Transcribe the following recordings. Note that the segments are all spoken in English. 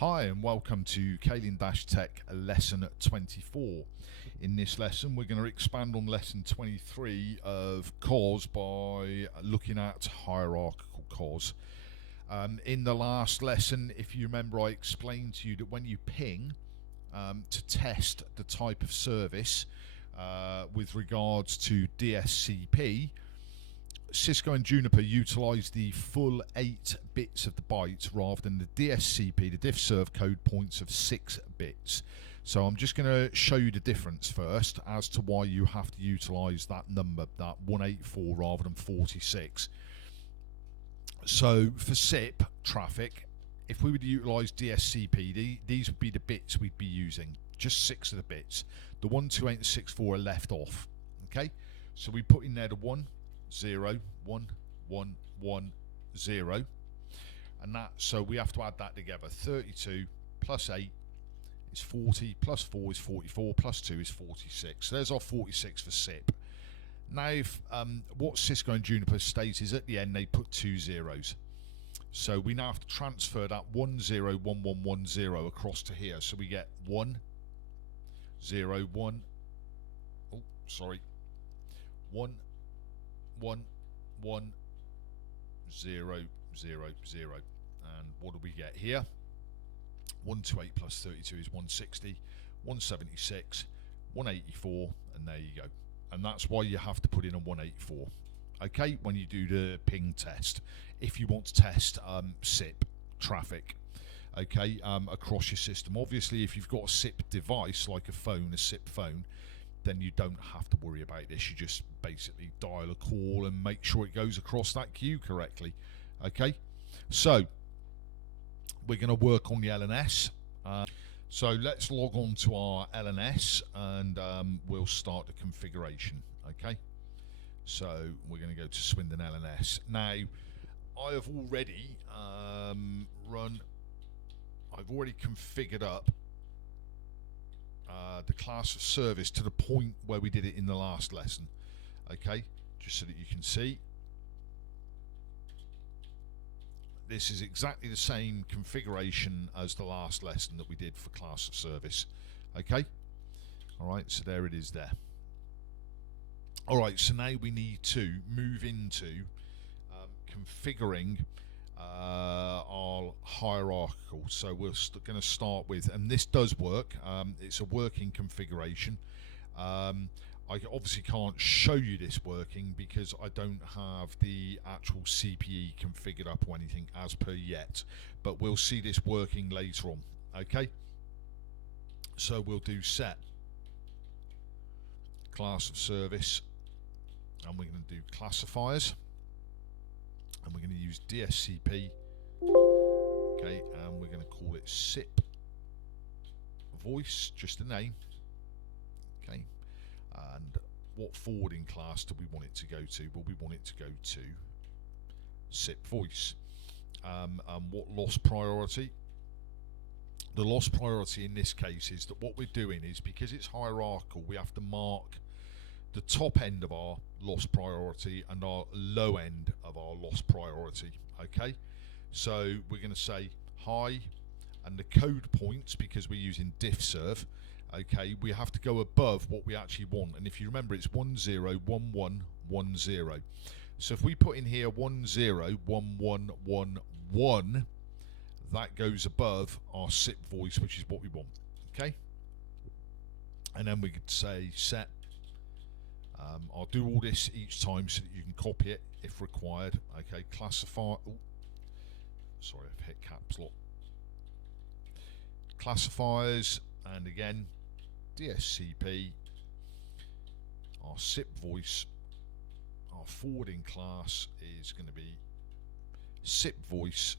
Hi and welcome to Tech Lesson 24. In this lesson we're going to expand on Lesson 23 of CoS by looking at Heirarchical CoS. In the last lesson, if you remember, I explained to you that when you ping to test the type of service with regards to DSCP, Cisco and Juniper utilize the full 8 bits of the byte rather than the DSCP, the diff-serve code points of 6 bits. So I'm just going to show you the difference first as to why you have to utilize that number, that 184 rather than 46. So for SIP traffic, if we were to utilize DSCP, these would be the bits we'd be using, just 6 of the bits. The 1, 2, 8 and 6, 4 are left off. Okay, so we put in there the 1, 0, 1, 1, 1, 0, and that, so we have to add that together. 32 plus 8 is 40, plus 4 is 44, plus 2 is 46. So there's our 46 for SIP. Now if, what Cisco and Juniper states is at the end they put 2 zeros, so we now have to transfer that 1 0 1 1 1 0 across to here, so we get 1 0 1 1 1 1 0 0 0, and what do we get here? 128 plus 32 is 160, 176, 184, and there you go. And that's why you have to put in a 184, okay, when you do the ping test, if you want to test SIP traffic, okay, across your system. Obviously if you've got a SIP device like a phone, a SIP phone, then you don't have to worry about this. You just basically dial a call and make sure it goes across that queue correctly. Okay, so we're going to work on the LNS. So let's log on to our LNS and we'll start the configuration. Okay, so we're going to go to Swindon LNS. Now I have already I've already configured up the class of service to the point where we did it in the last lesson. Okay, just so that you can see, this is exactly the same configuration as the last lesson that we did for class of service. Okay, alright, so there it is there. Alright, so now we need to move into configuring our hierarchical. So we're going to start with, and this does work, it's a working configuration. I obviously can't show you this working because I don't have the actual CPE configured up or anything as per yet, but we'll see this working later on. Okay, so we'll do set class of service, and we're going to do classifiers, and we're going to use DSCP, okay, and we're going to call it SIP voice, just a name, okay, and what forwarding class do we want it to go to? Well, we want it to go to SIP voice. And what loss priority? The loss priority in this case is that what we're doing is, because it's hierarchical, we have to mark the top end of our loss priority and our low end of our loss priority. Okay, so we're going to say high, and the code points, because we're using diff-serve, okay, we have to go above what we actually want. And if you remember, it's 10 11 10. So if we put in here 10 11 11, that goes above our SIP voice, which is what we want. Okay, and then we could say set. I'll do all this each time so that you can copy it if required. Okay, classify. Oh, sorry, I've hit caps lock. Classifiers, and again DSCP, our SIP voice, our forwarding class is going to be SIP voice.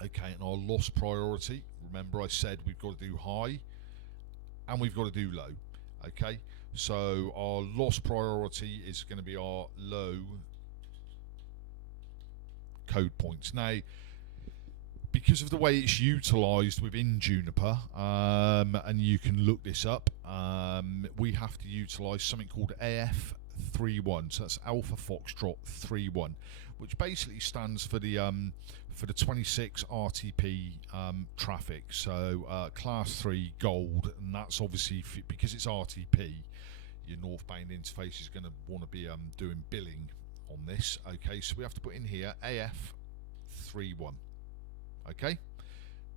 Okay, and our loss priority, remember I said we've got to do high and we've got to do low. Okay, so our loss priority is going to be our low code points. Now, because of the way it's utilized within Juniper, and you can look this up, we have to utilize something called AF 31. So that's Alpha Foxtrot 31, which basically stands for the 26 RTP traffic. So class 3 gold, and that's obviously because it's RTP. Your northbound interface is going to want to be doing billing on this. Okay, so we have to put in here AF31. Okay,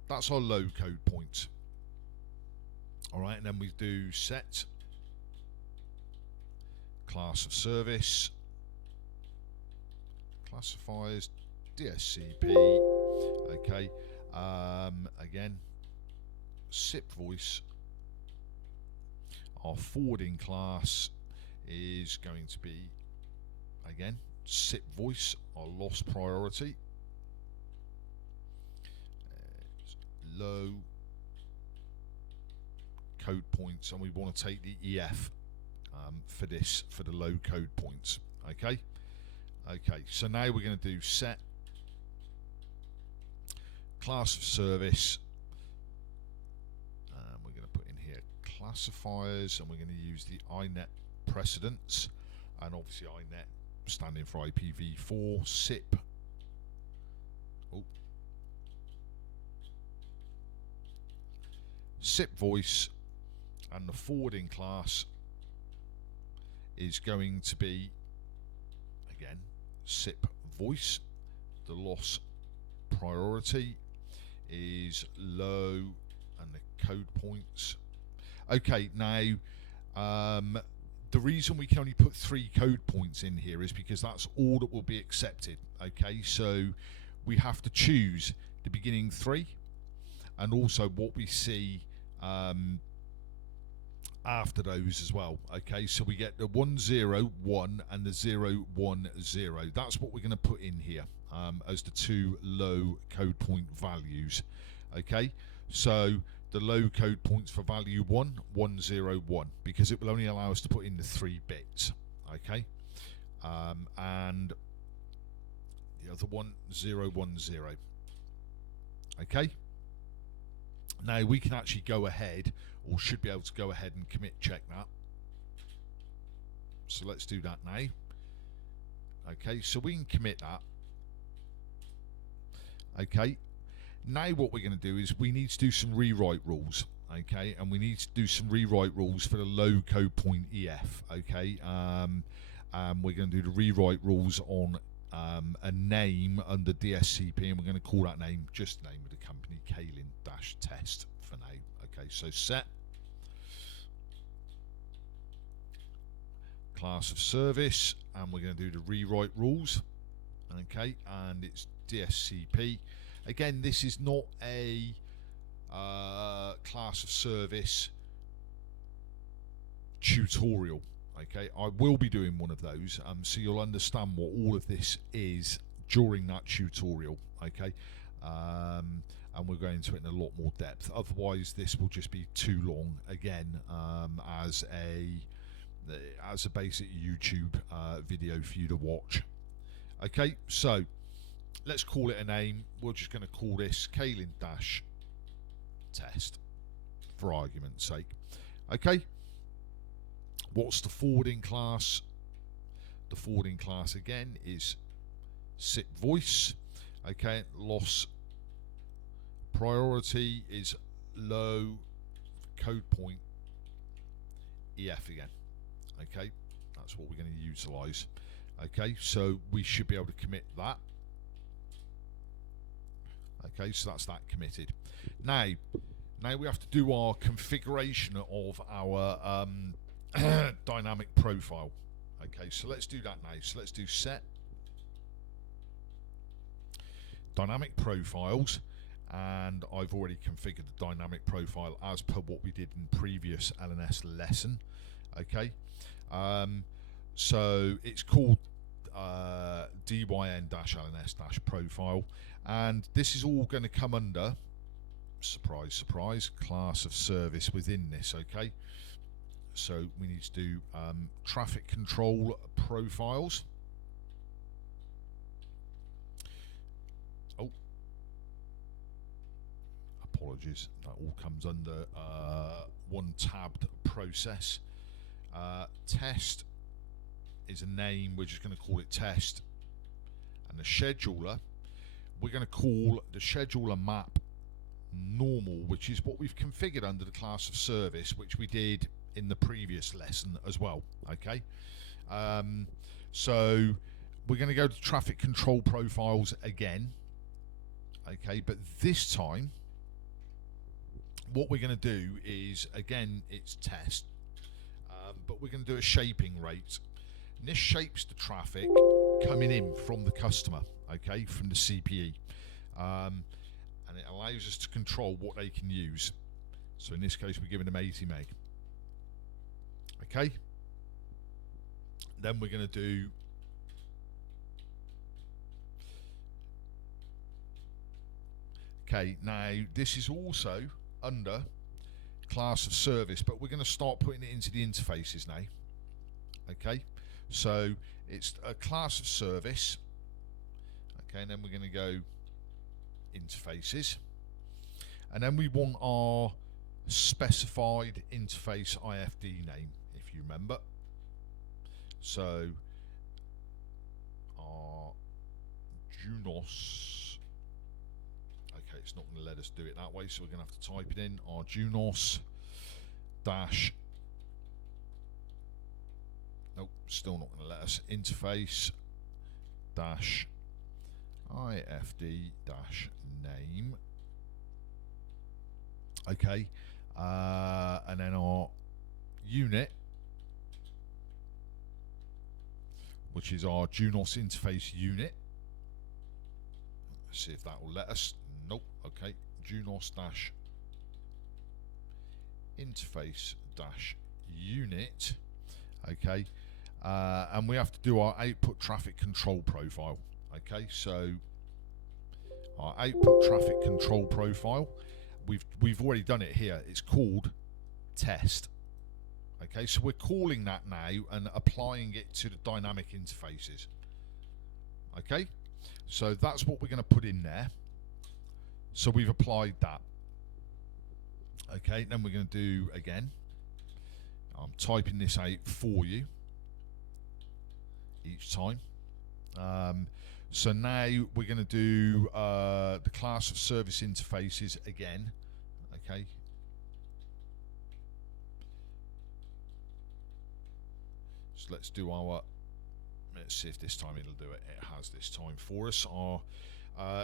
that's our low code point. All right, and then we do set class of service, classifiers, DSCP. Okay, again, SIP voice. Our forwarding class is going to be, again, SIP voice, our loss priority. Low code points, and we want to take the EF for this, for the low code points. Okay, so now we're going to do set class of service. We're going to put in here classifiers, and we're going to use the INET precedence, and obviously INET standing for IPv4 SIP. SIP voice, and the forwarding class is going to be, again, SIP voice. The loss priority is low, and the code points. Okay, now the reason we can only put 3 code points in here is because that's all that will be accepted. Okay, so we have to choose the beginning 3 and also what we see after those as well. Okay, so we get the 101 and the 010. That's what we're going to put in here as the 2 low code point values. Okay, so the low code points for value 101, because it will only allow us to put in the 3 bits. Okay, and the other one 010. Okay, now we can actually go ahead, or should be able to go ahead and commit check that. So let's do that now. Okay, so we can commit that. Okay, now what we're going to do is we need to do some rewrite rules. Okay, and we need to do some rewrite rules for the low code point EF. Okay, we're going to do the rewrite rules on a name under DSCP, and we're going to call that name just the name of the company, Kailin-test for now. Okay, so set class of service, and we're going to do the rewrite rules. Okay, and it's DSCP. Again, this is not a class of service tutorial. Okay, I will be doing one of those, so you'll understand what all of this is during that tutorial. Okay, and we'll go into it in a lot more depth. Otherwise, this will just be too long again, as a basic YouTube video for you to watch. Okay, so let's call it a name. We're just going to call this Kailin-test for argument's sake. Okay, what's the forwarding class? The forwarding class again is SIP voice. Okay, loss priority is low, code point EF again. Okay, that's what we're going to utilize. Okay, so we should be able to commit that. Okay, so that's that committed. Now we have to do our configuration of our dynamic profile. Okay, so let's do that now. So let's do set dynamic profiles, and I've already configured the dynamic profile as per what we did in previous LNS lesson. Okay, so it's called dyn-lns-profile, and this is all going to come under, surprise surprise, class of service within this. Okay, so we need to do traffic control profiles. Oh, apologies, that all comes under one tabbed process. Test is a name, we're just going to call it test. And the scheduler, we're going to call the scheduler map normal, which is what we've configured under the class of service, which we did in the previous lesson as well. Okay, so we're going to go to traffic control profiles again. Okay, but this time what we're going to do is, again, it's test, but we're going to do a shaping rate, and this shapes the traffic coming in from the customer, okay, from the CPE, and it allows us to control what they can use. So in this case, we're giving them 80 meg. Okay, then we're going to do now this is also under class of service, but we're going to start putting it into the interfaces now. Okay, so it's a class of service. Okay, and then we're going to go interfaces, and then we want our specified interface IFD name, if you remember. So our Junos, okay, it's not going to let us do it that way, so we're going to have to type it in, our Junos dash, nope, still not going to let us, interface dash IFD dash name. Okay, and then our unit, which is our Junos interface unit. Let's see if that will let us. Nope. Okay, Junos dash interface dash unit. Okay, and we have to do our output traffic control profile. Okay, so our output traffic control profile, we've already done it here. It's called test. Okay, so we're calling that now and applying it to the dynamic interfaces. Okay, so that's what we're going to put in there. So we've applied that. Okay, then we're going to do again. I'm typing this out for you each time. So now we're going to do the class of service interfaces again. Okay. So let's do our, let's see if this time it'll do it. It has this time for us. Our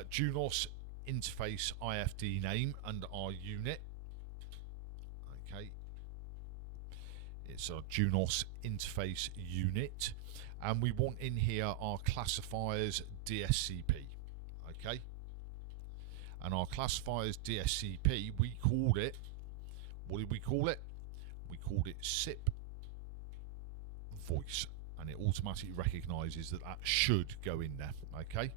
Junos interface IFD name under our unit. Okay. It's our Junos interface unit. And we want in here our classifiers DSCP. Okay. And our classifiers DSCP, we called it, what did we call it? We called it SIP voice, and it automatically recognizes that that should go in there. Okay,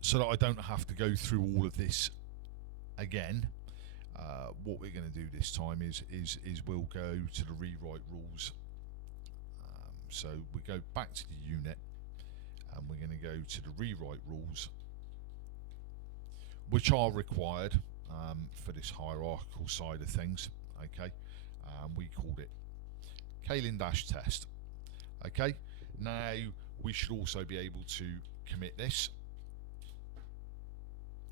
so that I don't have to go through all of this again. What we're going to do this time is we'll go to the rewrite rules. So we go back to the unit, and we're going to go to the rewrite rules, which are required for this hierarchical side of things. Okay. We called it Kalin-test. Okay, now we should also be able to commit this.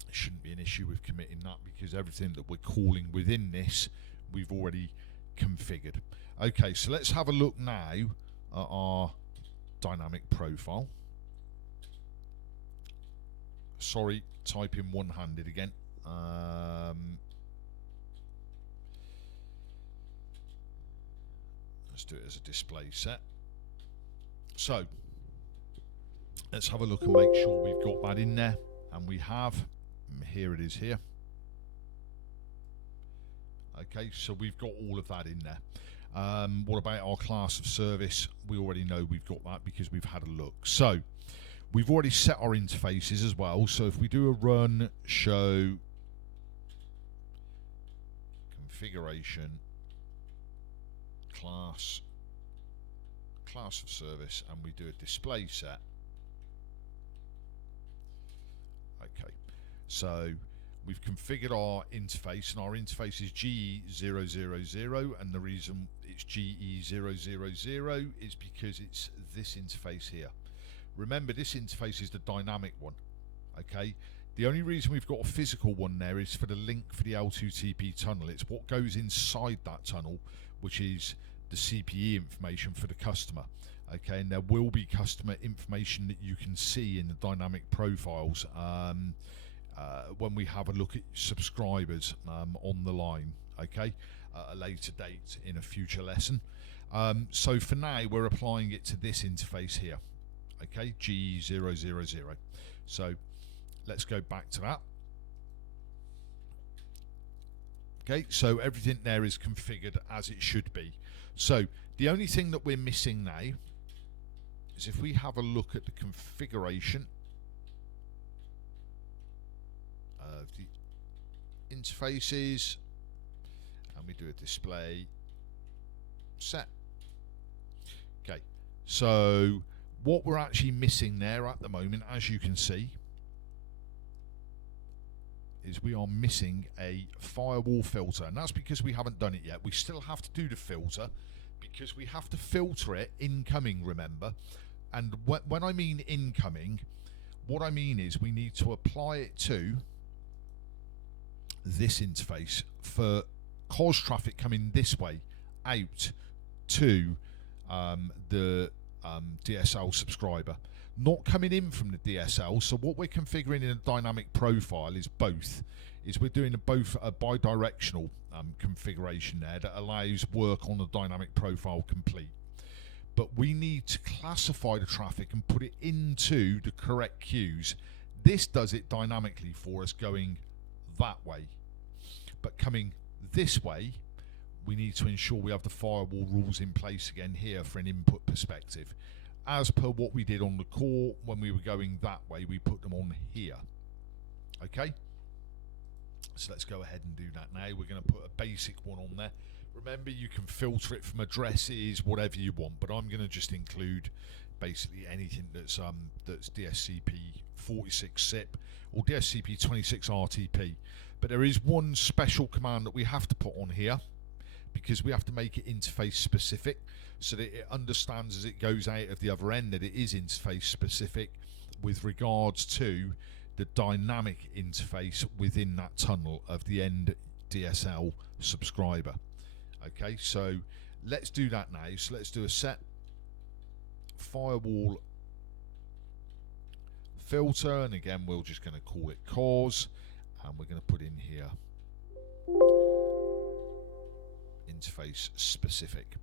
It shouldn't be an issue with committing that, because everything that we're calling within this we've already configured. Okay, so let's have a look now at our dynamic profile. Sorry, typing one-handed again. Let's do it as a display set. So let's have a look and make sure we've got that in there, and we have. Here it is here. Okay, so we've got all of that in there. What about our class of service? We already know we've got that because we've had a look. So we've already set our interfaces as well. So if we do a run show configuration class of service, and we do a display set. Okay, so we've configured our interface, and our interface is GE000, and the reason it's GE000 is because it's this interface here. Remember, this interface is the dynamic one, okay? The only reason we've got a physical one there is for the link for the L2TP tunnel. It's what goes inside that tunnel, which is the CPE information for the customer, okay? And there will be customer information that you can see in the dynamic profiles when we have a look at subscribers on the line, okay, at a later date in a future lesson. So for now, we're applying it to this interface here, okay, G000. So let's go back to that. Okay, so everything there is configured as it should be. So the only thing that we're missing now is if we have a look at the configuration of the interfaces and we do a display set. Okay, so what we're actually missing there at the moment, as you can see, is we are missing a firewall filter, and that's because we haven't done it yet. We still have to do the filter because we have to filter it incoming, remember. And when I mean incoming, what I mean is we need to apply it to this interface for CoS traffic coming this way out to the DSL subscriber, not coming in from the DSL. So what we're configuring in a dynamic profile is both. We're doing both a bi-directional configuration there that allows work on the dynamic profile complete. But we need to classify the traffic and put it into the correct queues. This does it dynamically for us going that way. But coming this way, we need to ensure we have the firewall rules in place again here for an input perspective. As per what we did on the core, when we were going that way, we put them on here. Okay? So let's go ahead and do that now. We're going to put a basic one on there. Remember, you can filter it from addresses, whatever you want, but I'm going to just include basically anything that's DSCP 46 SIP or DSCP 26 RTP. But there is one special command that we have to put on here because we have to make it interface specific so that it understands as it goes out of the other end that it is interface specific with regards to the dynamic interface within that tunnel of the end DSL subscriber. Okay, so let's do that now. So let's do a set firewall filter, and again we're just going to call it CoS, and we're going to put in here interface specific.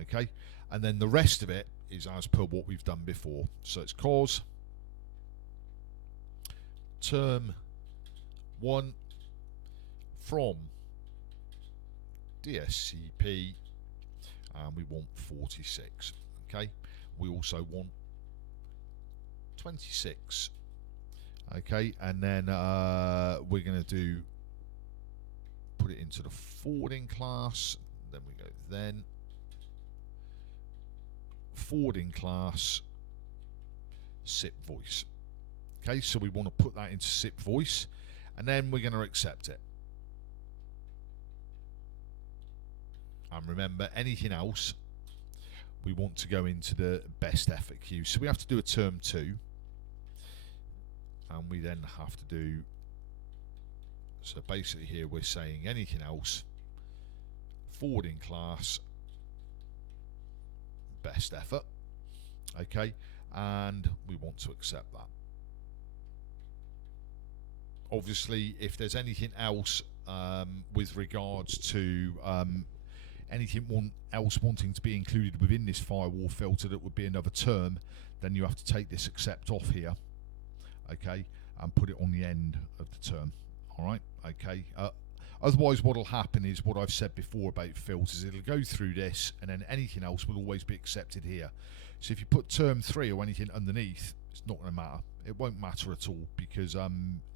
Okay, and then the rest of it is as per what we've done before. So it's CoS term 1 from DSCP, and we want 46. Okay, we also want 26. Okay, and then we're going to put it into the forwarding class. Then we go forwarding class SIP voice. Okay, so we want to put that into SIP voice, and then we're going to accept it. And remember, anything else we want to go into the best effort queue. So we have to do a term 2, and we then have to do, so basically here we're saying anything else forwarding class best effort. Okay, and we want to accept that. Obviously, if there's anything else with regards to anything else wanting to be included within this firewall filter that would be another term, then you have to take this accept off here, okay, and put it on the end of the term. All right, okay. Otherwise, what will happen is what I've said before about filters. It'll go through this, and then anything else will always be accepted here. So if you put term 3 or anything underneath, it's not going to matter. It won't matter at all because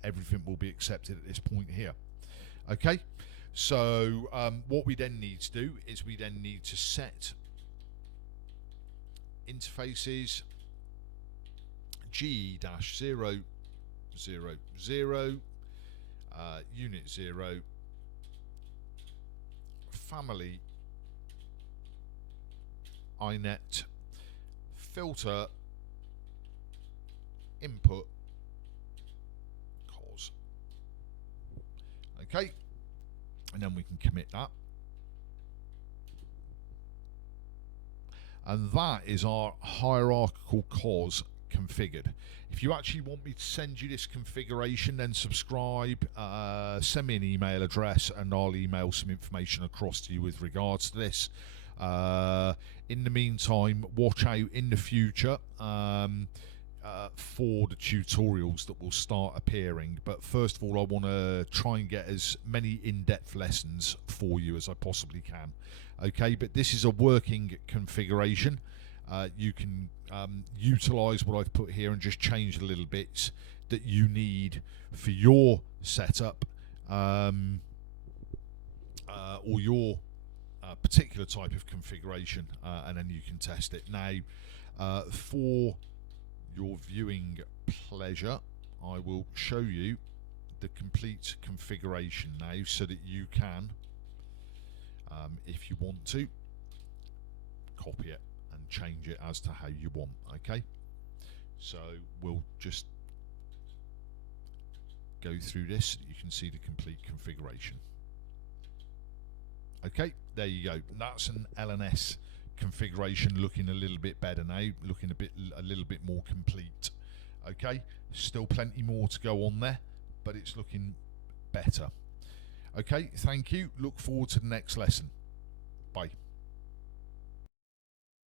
everything will be accepted at this point here. Okay. So what we then need to do is we then need to set interfaces G-000 unit 0, family inet, filter input CoS. Okay, and then we can commit that. And that is our hierarchical CoS configured. If you actually want me to send you this configuration, then subscribe, send me an email address, and I'll email some information across to you with regards to this. In the meantime, watch out in the future for the tutorials that will start appearing. But first of all, I want to try and get as many in-depth lessons for you as I possibly can. Okay, but this is a working configuration. You can utilize what I've put here and just change the little bits that you need for your setup or your particular type of configuration, and then you can test it. Now, for your viewing pleasure, I will show you the complete configuration now so that you can, if you want to, copy it and change it as to how you want. Okay, so we'll just go through this so that you can see the complete configuration. Okay, there you go. That's an LNS configuration, looking a little bit better now, looking a little bit more complete. Okay, still plenty more to go on there, but it's looking better. Okay, thank you. Look forward to the next lesson. Bye.